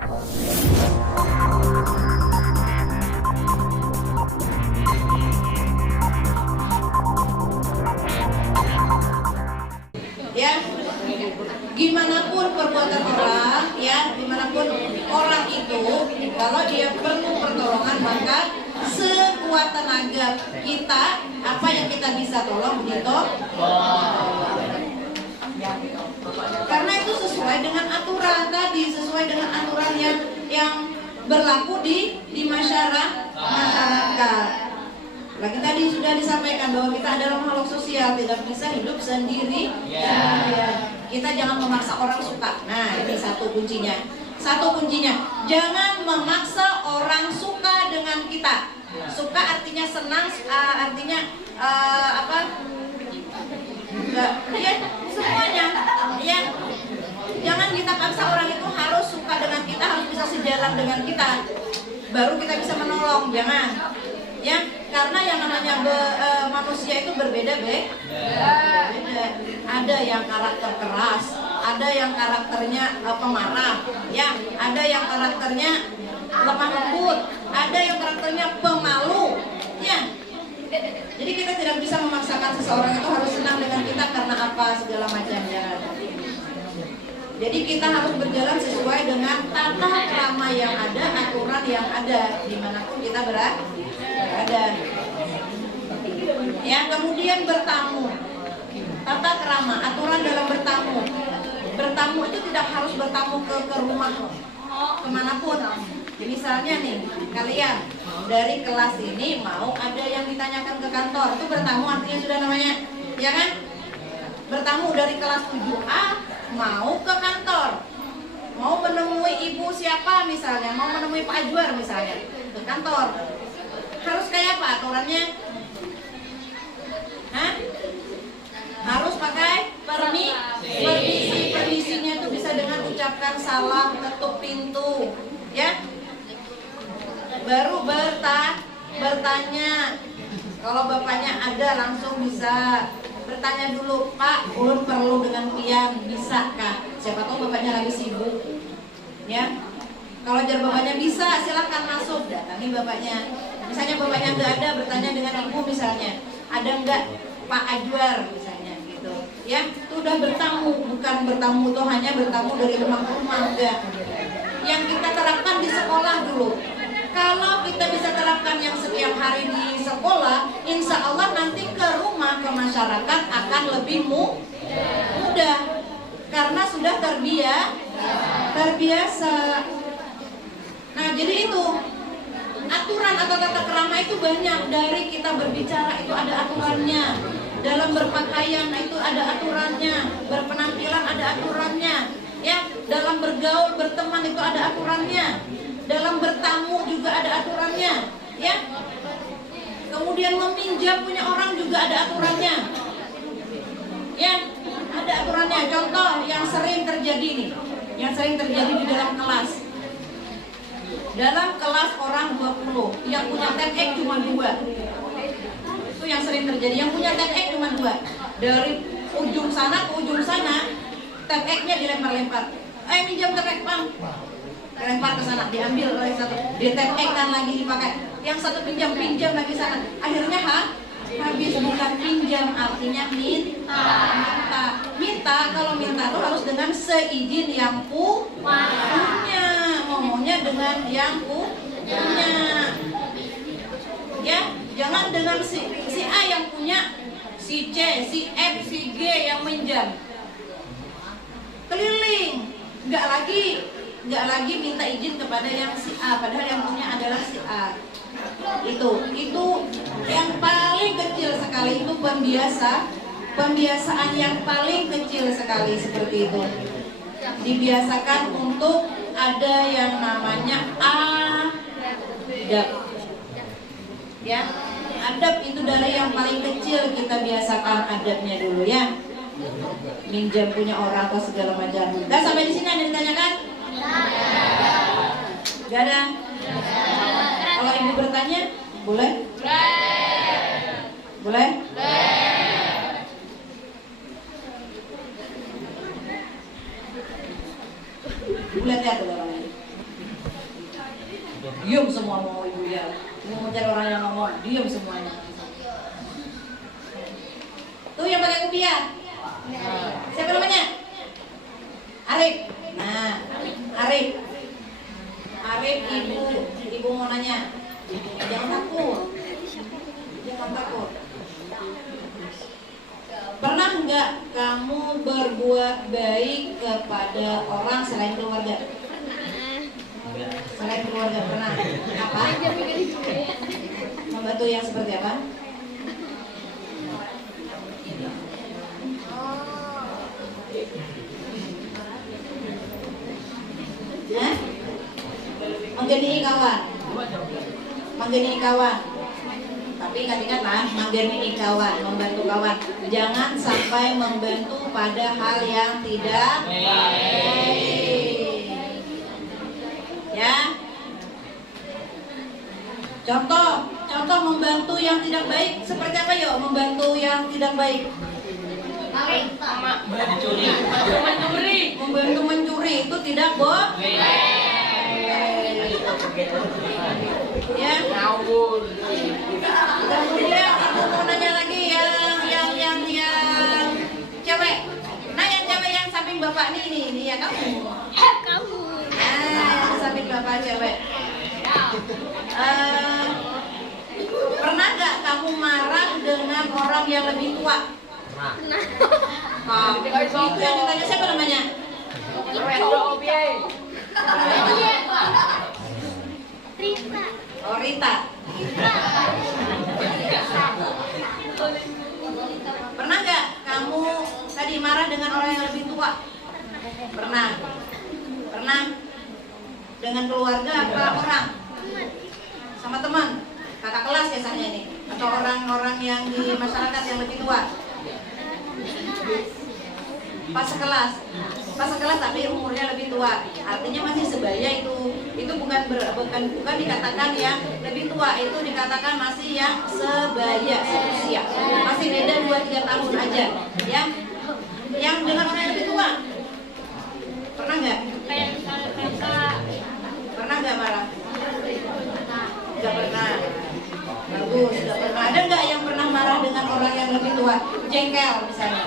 Ya, gimana pun perbuatan orang, ya, dimanapun orang itu, kalau dia perlu pertolongan, maka sekuat tenaga kita, apa yang kita bisa tolong, gitu. Karena itu sesuai dengan aturan tadi, sesuai dengan aturan yang berlaku di masyarakat. Lagi tadi sudah disampaikan bahwa kita adalah makhluk sosial, tidak bisa hidup sendiri. Kita jangan memaksa orang suka. Nah, ini satu kuncinya. Jangan memaksa orang suka dengan kita. Suka artinya senang, artinya apa? Ya, semuanya. Ya. Jangan kita paksa orang itu harus suka dengan kita, harus bisa sejalan dengan kita. Baru kita bisa menolong, jangan. Ya, karena yang namanya manusia itu berbeda, beda. Ada yang karakter keras, ada yang karakternya pemarah, ya, ada yang karakternya lemah lembut, ada yang karakternya pemalu, ya. Jadi kita tidak bisa memaksakan seseorang itu harus senang dengan kita karena apa segala macamnya. Jadi kita harus berjalan sesuai dengan tata krama yang ada, aturan yang ada dimanapun kita berada. Ya, kemudian bertamu, tata krama, aturan dalam bertamu. Bertamu itu tidak harus bertamu ke rumah kemanapun. Misalnya nih, kalian dari kelas ini mau ada yang ditanyakan ke kantor, itu bertamu artinya sudah namanya, ya kan? Bertamu dari kelas 7A mau ke kantor, mau menemui ibu siapa misalnya, mau menemui Pak Ajwar misalnya, ke kantor. Harus kayak apa aturannya? Hah? Harus pakai permisi. Permisinya itu bisa dengan ucapkan salam, ketuk pintu, ya. Baru bertanya. Kalau bapaknya ada langsung bisa bertanya dulu, Pak, ulun perlu dengan pian, bisakah? Siapa tahu bapaknya lagi sibuk, ya. Kalau jar bapaknya bisa, silahkan masuk, datangi bapaknya. Misalnya bapaknya nggak ada, bertanya dengan ibu misalnya, ada nggak Pak Ajwar misalnya, gitu. Ya, itu udah bertamu, bukan bertamu itu hanya bertamu dari rumah ke rumah, enggak. Yang kita terapkan di sekolah dulu. Kalau kita bisa terapkan yang setiap hari di sekolah, insya Allah nanti ke rumah, ke masyarakat akan lebih mudah. Karena sudah terbiasa. Nah, jadi itu aturan atau tata krama itu banyak. Dari kita berbicara itu ada aturannya, dalam berpakaian itu ada aturannya, berpenampilan ada aturannya, ya, dalam bergaul berteman itu ada aturannya, dalam bertamu juga ada aturannya, ya. Kemudian meminjam punya orang juga ada aturannya, ya, ada aturannya. Contoh yang sering terjadi nih, yang sering terjadi di dalam kelas. Dalam kelas orang 20, yang punya TEK cuma 2. Itu yang sering terjadi, yang punya TEK cuma 2. Dari ujung sana ke ujung sana, TEK-nya dilempar-lempar. Minjam TEK, Bang. Dilempar ke sana, diambil oleh satu, diTEK-kan lagi dipakai. Yang satu pinjam lagi sana. Akhirnya habis. Bukan pinjam, artinya minta. Kalau minta itu harus dengan seizin yang punya. Ngomongnya dengan yang punya, ya, jangan dengan si A yang punya, si C, si F, si G yang minjam. Keliling, nggak lagi minta izin kepada yang si A, padahal yang punya adalah si A. Itu yang paling kecil sekali, itu pembiasaan yang paling kecil sekali seperti itu. Dibiasakan untuk ada yang namanya adab, ya. Adab itu dari yang paling kecil kita biasakan adabnya dulu, ya. Minjam punya orang atau segala macam. Nah, sampai di sini ada yang ditanyakan? Gak ada? Kalau ibu bertanya, boleh? Boleh? Boleh lihat dulu orangnya. Diam semua mau ibu ya. Ibu mau cari orang yang ngomong, diam semuanya. Tuh yang pakai kopiah. Siapa namanya? Arif. Nah, Arif. Arif, ibu mau nanya. Jangan takut. Jangan takut. Pernah nggak kamu berbuat baik kepada orang selain keluarga? Selain keluarga pernah? Apa? Membantu yang seperti apa? Hah? Menggeni kawan. Menggeni kawan. Tapi ingat-ingat lah, menggeni kawan, membantu kawan. Jangan sampai membantu pada hal yang tidak baik. Ya. Contoh membantu yang tidak baik seperti apa yuk? Membantu yang tidak baik. Membantu mencuri itu tidak boleh. Ya. Kemudian aku mau nanya lagi yang cewek. Nah yang cewek yang samping bapak ini ya kamu. Yang samping bapak cewek. Pernah nggak kamu marah dengan orang yang lebih tua? Pernah. Itu yang ditanya siapa namanya? Rita. Oh Rita. Pernah nggak kamu tadi marah dengan orang yang lebih tua? Pernah. Pernah. Dengan keluarga apa orang? Sama teman? Kakak kelas biasanya ini? Atau orang-orang yang di masyarakat yang lebih tua? Pas sekelas tapi umurnya lebih tua, artinya masih sebaya itu bukan dikatakan yang lebih tua, itu dikatakan masih yang sebaya seusia, masih beda 2-3 tahun aja ya. Yang dengan orang yang lebih tua pernah nggak? Pernah nggak marah? Nggak pernah. Bagus, nggak pernah. Ada nggak yang pernah marah dengan orang yang lebih tua? Jengkel misalnya.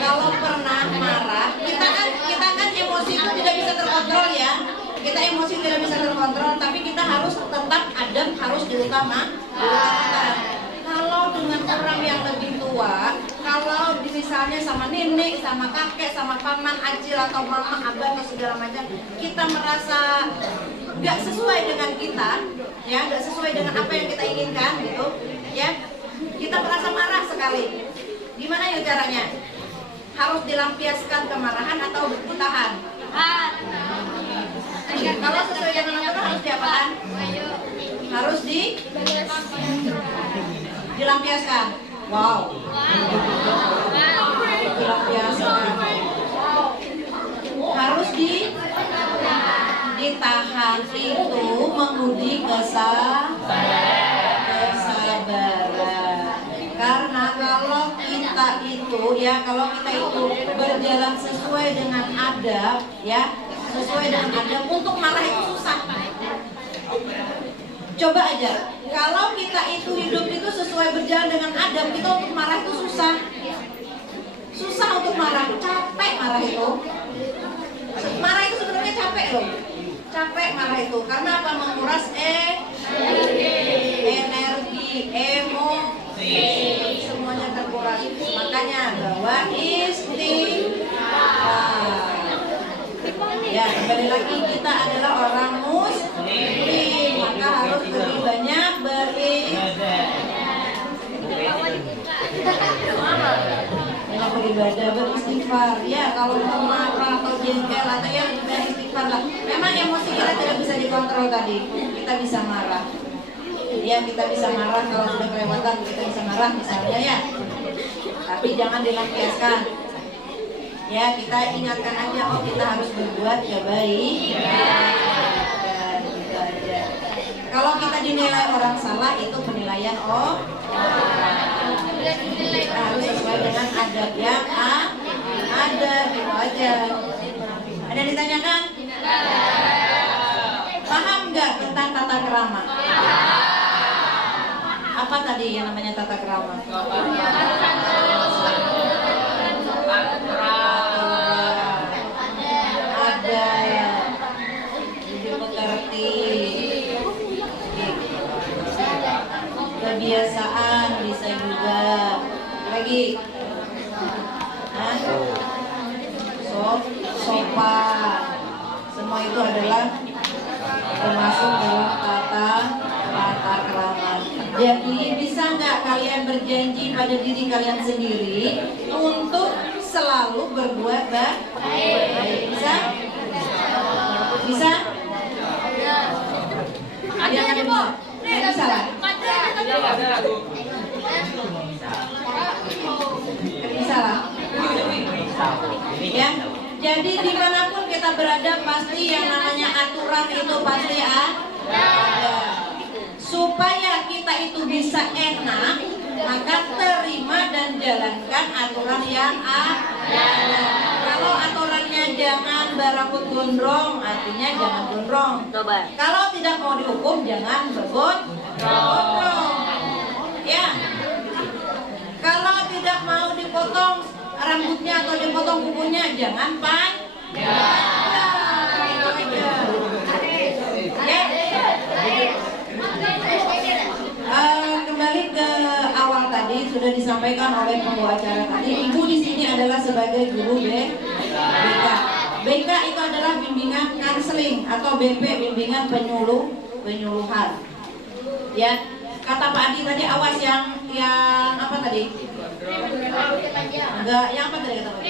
Kalau pernah marah, kita kan emosi itu tidak bisa terkontrol ya. Kita emosi tidak bisa terkontrol, tapi kita harus tetap adem, harus diutamakan. Kalau dengan orang yang lebih tua, kalau misalnya sama nenek, sama kakek, sama paman, acil atau mama, abah atau segala macam, kita merasa nggak sesuai dengan kita, ya, nggak sesuai dengan apa yang kita inginkan, gitu, ya, kita merasa marah sekali. Gimana ya caranya? Harus dilampiaskan kemarahan atau ditahan? Kalau sesuai dengan aturan harus diapakan? Harus dilampiaskan. Wow. Dilampiaskan. Harus ditahan, itu menguji kesabaran. Karena kalau kita itu berjalan sesuai dengan adab, ya, sesuai dengan adab, untuk marah itu susah. Coba aja, kalau kita itu hidup itu sesuai berjalan dengan adab, kita untuk marah itu susah. Susah untuk marah, capek marah itu. Marah itu sebenarnya capek loh. Capek marah itu, karena apa? Menguras energi, emosi, semuanya terkuras. Makanya bawa istighfar. Ya, kembali lagi, kita adalah orang muslim, maka harus lebih banyak beribadah, beristighfar. Ya, kalau mau marah atau jengkel atau yang juga istighfar lah. Memang emosi kita tidak bisa dikontrol tadi. Kita bisa marah. Ya, kita bisa marah kalau sudah kelewatan, kita bisa marah misalnya ya. Tapi jangan dilampiaskan. Ya, kita ingatkan aja, oh kita harus berbuat kebaikan. Dan gitu aja. Kalau kita dinilai orang salah, itu penilaian orang. adab yang ada, gitu aja. Ada yang ditanyakan? Paham nggak tentang tata krama? Apa tadi yang namanya tata krama? Ada, budi pekerti, kebiasaan bisa juga. Lagi, sopan. Semua itu adalah termasuk dalam tata krama. Jadi bisa nggak kalian berjanji pada diri kalian sendiri untuk selalu berbuat baik? Bisa? Bisa? Ada kan bisa? Bisa lah. Bisa lah. Ya. Jadi dimanapun kita berada pasti yang namanya aturan itu pasti ada. Supaya kita itu bisa enak, maka terima dan jalankan aturan yang ada. Kalau aturannya jangan berambut gondrong, artinya jangan gondrong. Kalau tidak mau dihukum, jangan bergondrong. Ya. Kalau tidak mau dipotong rambutnya atau dipotong kukunya, jangan kembali ke awal tadi sudah disampaikan oleh pembawa acara tadi. Ibu di sini adalah sebagai guru BK. BK itu adalah bimbingan kanseling atau BP, bimbingan penyuluhan. Ya, kata Pak Adi tadi awas yang apa tadi? Enggak, yang apa tadi kata Pak?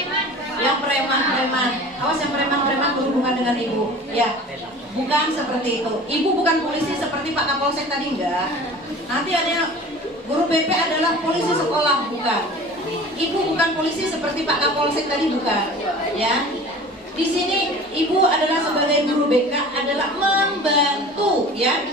Yang preman. Awas yang preman berhubungan dengan ibu. Ya. Bukan seperti itu. Ibu bukan polisi seperti Pak Kapolsek tadi, enggak. Nanti ada yang guru BP adalah polisi sekolah, bukan. Ibu bukan polisi seperti Pak Kapolsek tadi, bukan. Ya. Di sini ibu adalah sebagai guru BK adalah membantu, ya.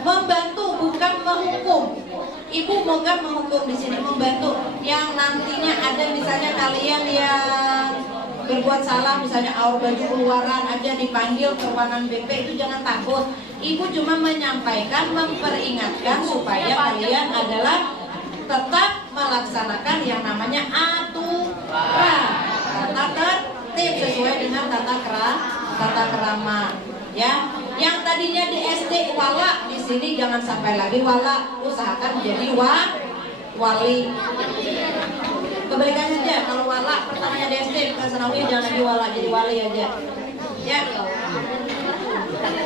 Membantu bukan menghukum. Ibu bukan menghukum di sini, membantu. Yang nantinya ada misalnya kalian yang berbuat salah, misalnya aur baju keluaran aja dipanggil ke ruangan BP, itu jangan takut. Ibu cuma menyampaikan, memperingatkan supaya kalian adalah tetap melaksanakan yang namanya aturan, tata tertib sesuai dengan tata krama. Ya, yang tadinya di SD wala, di sini jangan sampai lagi wala, usahakan jadi wali. Kebalikannya aja, kalau wala pertamanya di SD bukan sanawiyah, jangan jadi wala, jadi wali aja. Ya.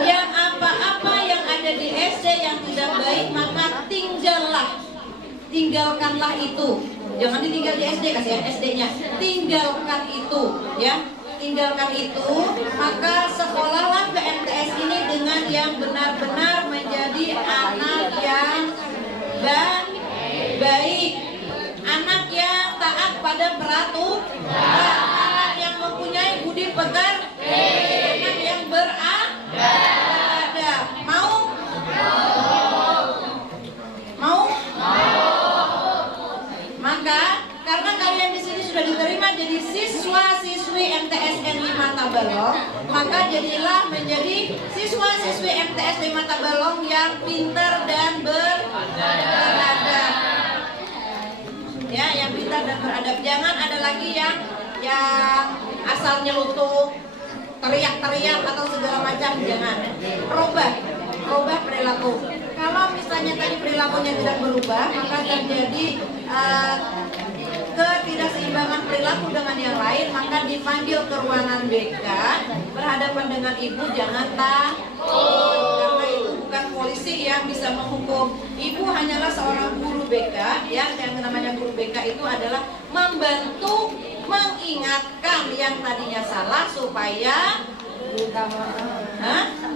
Yang apa-apa yang ada di SD yang tidak baik maka tinggalkanlah itu. Jangan ditinggal di SD, kasihan SD-nya. Tinggalkan itu, ya. Tinggalkan itu, maka sekolahlah ke MTS ini dengan yang benar-benar menjadi anak yang baik, anak yang taat pada peraturan, anak yang mempunyai budi pekerti, anak yang beradab. Mau? Maka karena kalian di sini sudah diterima jadi siswa-siswi MTSN 5 Tabalong, maka jadilah menjadi siswa-siswi MTS 5 Tabalong yang pintar dan beradab. Ya, yang pintar dan beradab. Jangan ada lagi yang asal nyelutuk, teriak-teriak atau segala macam, jangan. Rubah perilaku. Kalau misalnya tadi perilakunya tidak berubah, maka terjadi ketidakseimbangan perilaku dengan yang lain, maka dipanggil ke ruangan BK, berhadapan dengan ibu, jangan takut, karena itu bukan polisi yang bisa menghukum. Ibu hanyalah seorang guru BK, ya, yang namanya guru BK itu adalah membantu, mengingatkan yang tadinya salah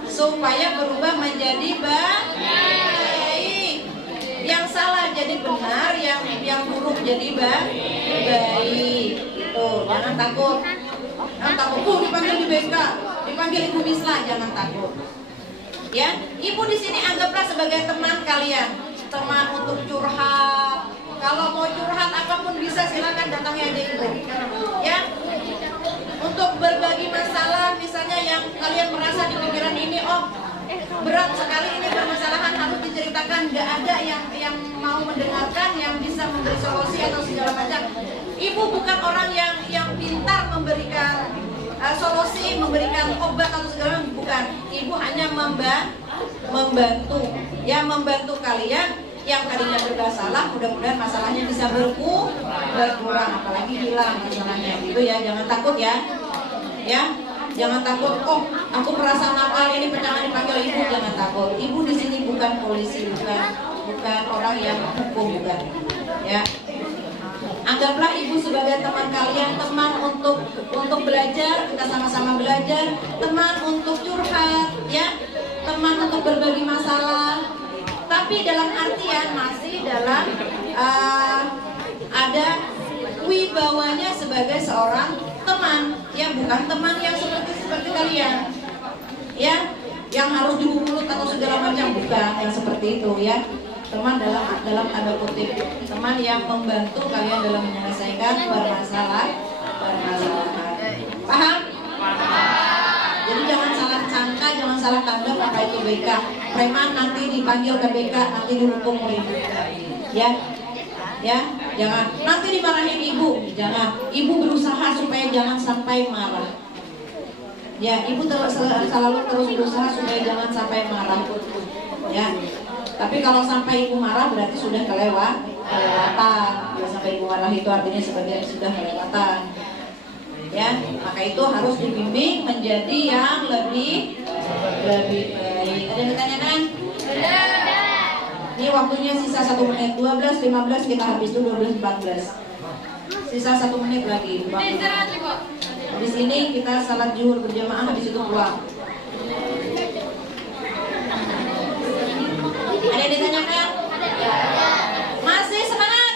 supaya berubah menjadi baik, yang salah jadi benar, yang buruk jadi baik. Itu jangan takut. Dipanggil di BK, dipanggil Ibu Misla, jangan takut. Ya, ibu di sini anggaplah sebagai teman kalian, teman untuk curhat. Kalau mau curhat apapun bisa, silakan datangi aja ibu. kalian merasa di pikiran ini, oh berat sekali ini permasalahan harus diceritakan, nggak ada yang mau mendengarkan, yang bisa memberi solusi atau segala macam. Ibu bukan orang yang pintar memberikan solusi, memberikan obat atau segala macam, bukan. Ibu hanya membantu, ya, membantu kalian yang tadinya bermasalah, mudah-mudahan masalahnya bisa berkurang, apalagi hilang masalahnya, gitu ya. Jangan takut ya, jangan takut. Oh, aku merasa nakal ini jangan dipanggil ibu, jangan takut. Ibu di sini bukan polisi, bukan orang yang hukum, bukan, ya. Anggaplah ibu sebagai teman kalian, teman untuk belajar, kita sama-sama belajar, teman untuk curhat, ya, teman untuk berbagi masalah. Tapi dalam artian masih dalam ada wibawanya sebagai seorang teman, ya, bukan teman yang seperti kalian, ya, yang harus dihukum atau segala macam, bukan yang seperti itu, ya. Teman dalam tanda kutip, teman yang membantu kalian dalam menyelesaikan permasalahan. Paham? Jadi jangan salah sangka, jangan salah tanggap apa itu BK. Preman nanti dipanggil ke BK, nanti dihukum oleh ibu. Ya, jangan. Nanti dimarahin ibu, jangan. Ibu berusaha supaya jangan sampai marah. Ya, ibu selalu terus berusaha supaya jangan sampai marah. Ya. Tapi kalau sampai ibu marah berarti sudah kelewatan. Kalau sampai ibu marah itu artinya sebagian sudah kelewatan. Ya, maka itu harus dibimbing menjadi yang lebih baik. Ada yang ditanyakan? Ini waktunya sisa 1 menit, 12, 15 kita habis dulu, 12, 14. Sisa 1 menit lagi. Di sini kita salat zuhur berjamaah, habis itu pulang. Ada yang ditanyakan? Masih semangat?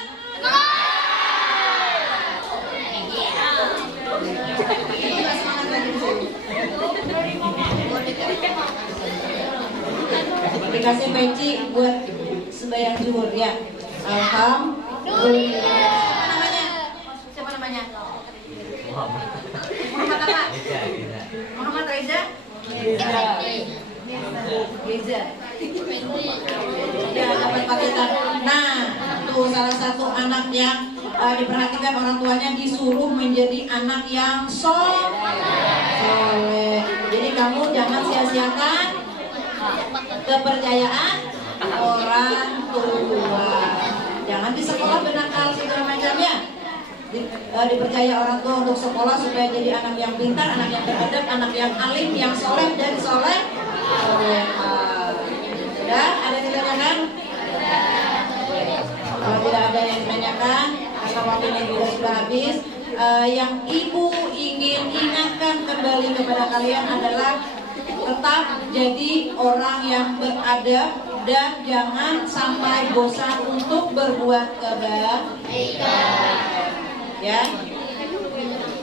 Dikasih peci buat sembahyang zuhur, ya. Alhamdulillah. Siapa namanya? Muhammad apa? Muhammad Reza? Reza. Ya, dapat paketan. Nah, tuh salah satu anak yang diperhatikan orang tuanya, disuruh menjadi anak yang soleh. Jadi kamu jangan sia-siakan kepercayaan orang tua. Jangan di sekolah benakal segala macamnya. Dipercaya orang tua untuk sekolah supaya jadi anak yang pintar, anak yang beradab, anak yang alim, yang soleh dan soleh. Sudah ada yang ditanyakan? Kalau tidak ada yang ditanyakan, karena waktunya juga sudah habis. Yang ibu ingin ingatkan kembali kepada kalian adalah tetap jadi orang yang beradab dan jangan sampai bosan untuk berbuat kebaikan. Ya,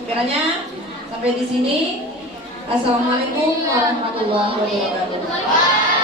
kiranya sampai di sini. Assalamualaikum warahmatullahi wabarakatuh.